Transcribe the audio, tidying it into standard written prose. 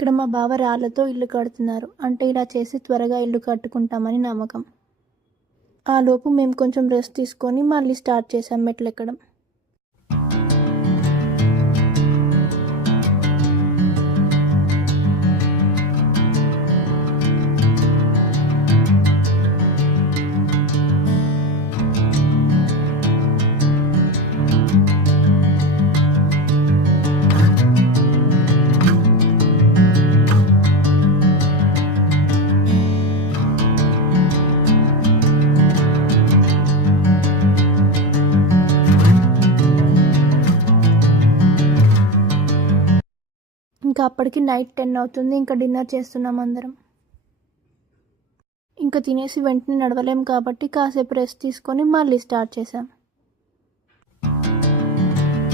ఇక్కడ మా బావ రాళ్లతో ఇల్లు కడుతున్నారు. అంటే ఇలా చేసి త్వరగా ఇల్లు కట్టుకుంటామని నమ్మకం. ఆ లోపు మేము కొంచెం రెస్ట్ తీసుకొని మళ్ళీ స్టార్ట్ చేసాం మెట్లెక్కడం. ఇంకా అప్పటికి నైట్ 10 అవుతుంది. ఇంకా డిన్నర్ చేస్తున్నాం అందరం. ఇంకా తినేసి వెంటనే నడవలేం కాబట్టి కాసేపు రెస్ట్ తీసుకొని మళ్ళీ స్టార్ట్ చేసాం.